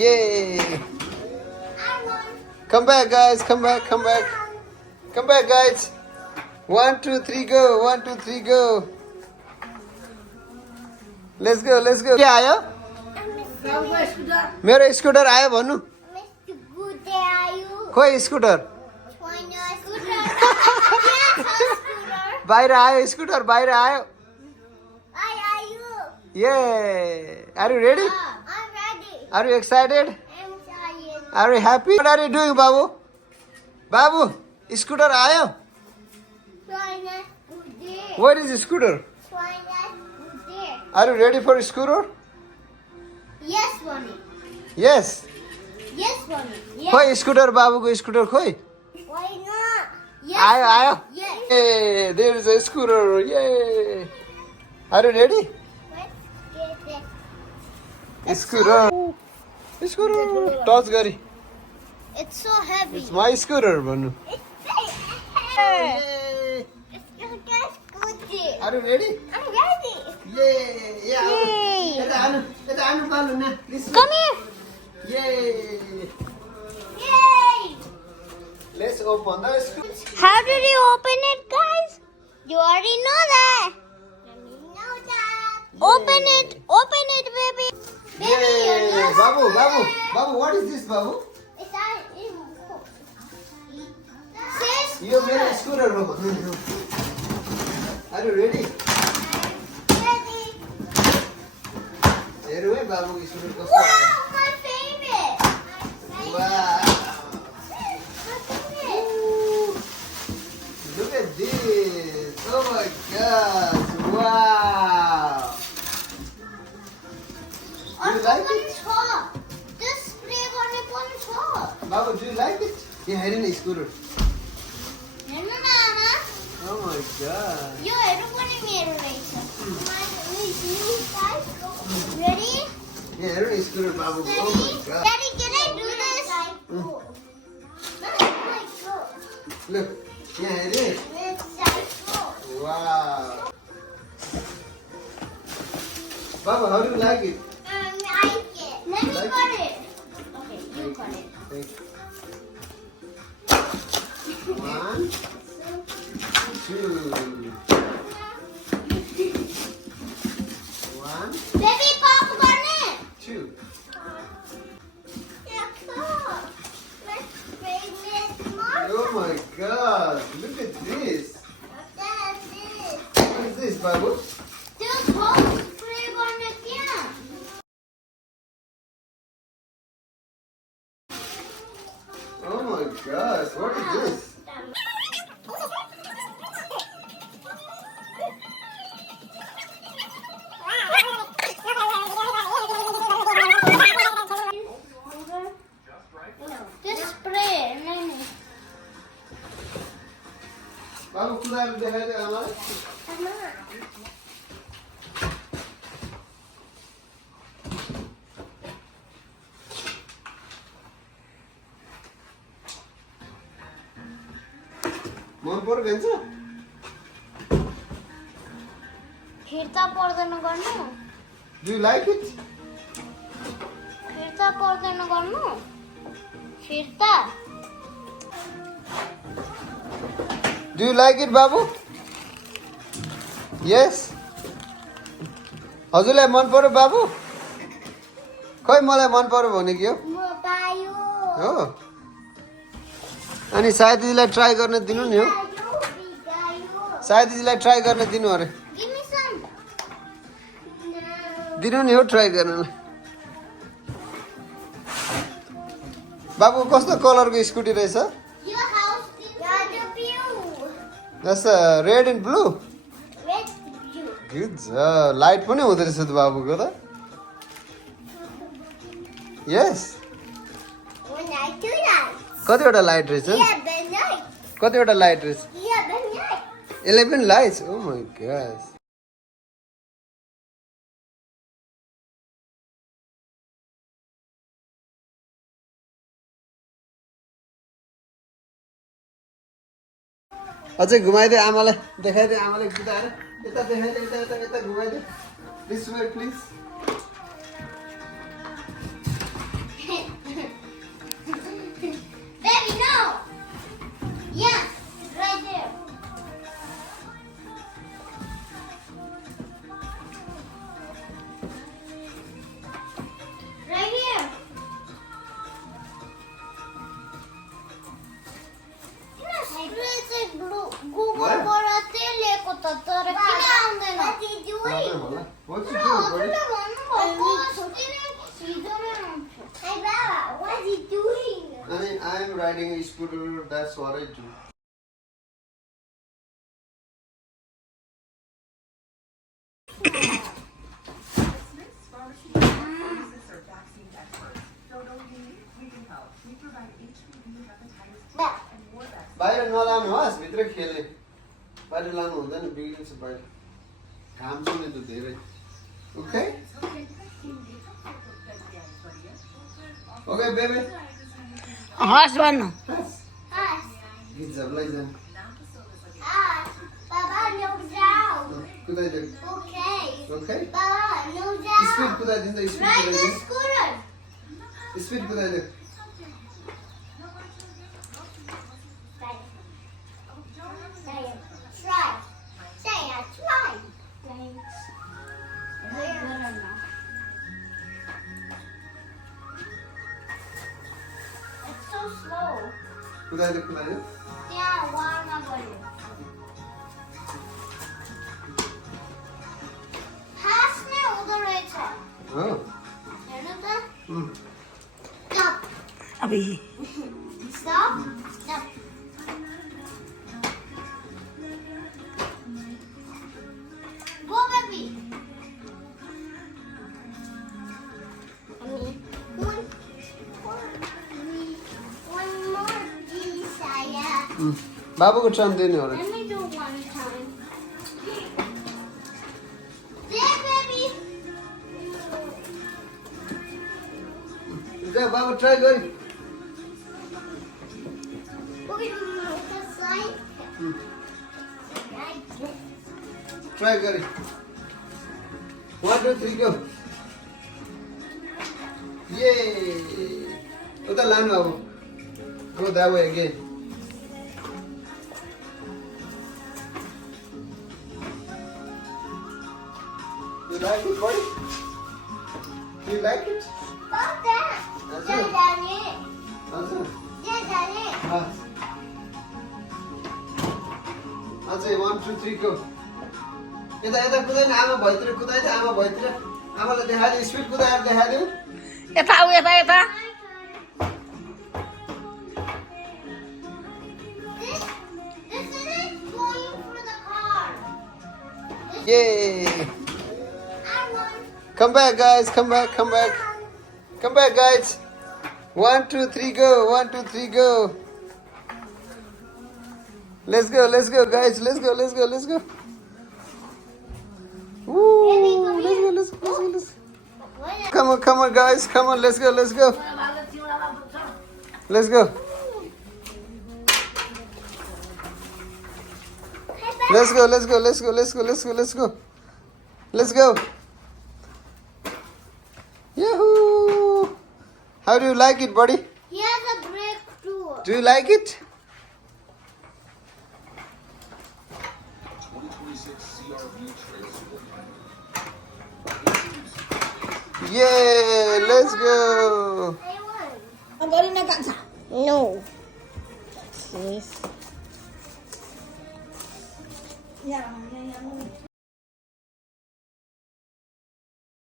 Yay! Come back, guys. Come back. Come back. Come back, guys. 1, 2, 3, go. 1, 2, 3, go. Let's go. Let's go. क्या आयो? मेरो scooter आयो भन्नु। खोइ स्कुटर बाहिर आयो स्कुटर बाहिर आयो। Yeah. Are you ready? I'm ready. Are you excited? I'm tired. Are you happy? What are you doing, Babu? Babu, scooter आयो? Where is scooter? Are you ready for scooter? Yes, Bonnie. Yes. Yes, Bonnie. Yes. खोइ scooter बाबुको scooter खोइ Why not? Yes. आयो आयो Yes. Hey, there is a scooter. Yay. Are you ready? Let's get it. Scooter. Scooter. Touch गरी It's so heavy. It's my scooter भन्नु। It's just scooty. Are you ready? I'm ready. Yay. Yeah. Yay. यता आउनु पाल्नु न please. Come here. Yay. Yay. Let's open the scooter. How did you open it, guys? You already know that. Let me know that. Open it. Open it, baby. Baby, you're Yay. not Babu, open Babu, it. Babu, what is this, Babu? It's our Sis, You made a scooter, Babu. Are you ready? ready. Anyway, Babu, scooter को Wow, my favorite. Wow. Look at this. Oh my gosh. Wow. Do you like it? This spray गर्ने पनि छ। Babu, do you like it? Yeah, हेर्नु नि scooter. हेर्नु न आमा, Oh my god. यो हेर्नु पनि मेरो रहेछ। Ready? Yeah, हेर्नु नि scooter Babu. Oh my god. Daddy, can I do this? Look. Yeah, हेर्नु नि. Wow. Babu, how do you like it? I like it. Let me Like cut it. Okay, you cut it. Thank you. 1, 2. 1, Baby, pop गर्ने? 2. Yeah, cool. Let's spray this more. Oh my god, look at this. That's it. What is this, Babu? त्यो थोक spray गर्ने त्यहाँ। Oh my gosh, what is this? This spray, नहीं बाबु कुदाएर देखाइदियो आमालाई। मन पर्यो भन्छ? फिर्ता पर्दैन गर्नु? Do you like it? फिर्ता पर्दैन गर्नु? फिर्ता? Do you like it, Babu? Yes? हजुरलाई मन पर्यो बाबु? खोइ मलाई मन पर्यो भने के हो? म पायो। हो? अनि सायद दिदीलाई ट्राई गर्न दिनु नि हो? बिगायो। सायद दिदीलाई ट्राई गर्न दिनु अरे। Give me some. No. दिनु नि हो ट्राई गर्नलाई। बाबु कस्तो कलरको स्कुटी रहेछ? Your house is blue. That's red and blue. Red blue. Good job. Light पनि हुँदो रहेछ त बाबुको त। Yes. When I do that. कतिवटा लाइट रहेछ? Yeah, the light. कतिवटा लाइट रहेछ? Yeah, the light. 11 lights. Oh my gosh. अझै घुमाइदे आमालाई देखाइदे आमालाई कुदाएर यता देखाइदे यता यता यता घुमाइदे please wait please And I am riding a scooter, that's what I do. बाहिर नलानुहोस् भित्र खेले बाहिर लानु हुँदैन बिग्रिन्छ बाहिर घाम छ नि त धेरै ओके ओके बेबी हस भन्नु गीत जबलाई जान Baba, no down. कुदाइदे Okay. Okay Baba, no down. Speed कुदाइदिन्छ स्पिड Ride the कुदाइदिन्छ scooter. स्पिड कुदाइदे Try. Say, I tried. Thanks. Is it good or not? It's so slow. कुदाइदे कुदाइदे Yeah, why am I going? Pass me उधर रहेछ. हो हेर्नु त. Stop. अबे Stop. Stop. Go, baby. One more desire. बाबुको turn दिने हो र Let me do one time. There, baby. जा बाबु ट्राई गरी Okay, the side. ट्राई गरी 1 2 3 गो ये उता लानु अब गो that way again You like it, buddy? Do you like it? Stop that. That's Yeah, it. Daddy. हजुर Yeah, Daddy. अझै 1 2 3 गो यता यता कुदाइन आमा भइतिर कुदाइदे आमा भइतिर आमालाई देखाइदियो स्पिड कुदाएर देखाइदियो यता आऊ यता यता This isn't going for the car. Yay! I won. Come back, guys. Come back. Come back. Come back, guys. 1 2 3 go. 1 2 3 go. Let's go. Let's go, guys. Let's go. Let's go. Let's go. Woo! Let's go. Let's go. Let's go. Let's go. Come on, come on, guys. Come on. Let's go. Let's go. Let's go. Let's go. Let's go. Let's go. Let's go. Let's go. Let's go. Let's go. Yahoo! How do you like it, buddy? He has a breakthrough. Do you like it? Yeah, let's go. I won. गरिन कान्छ No. यहाँ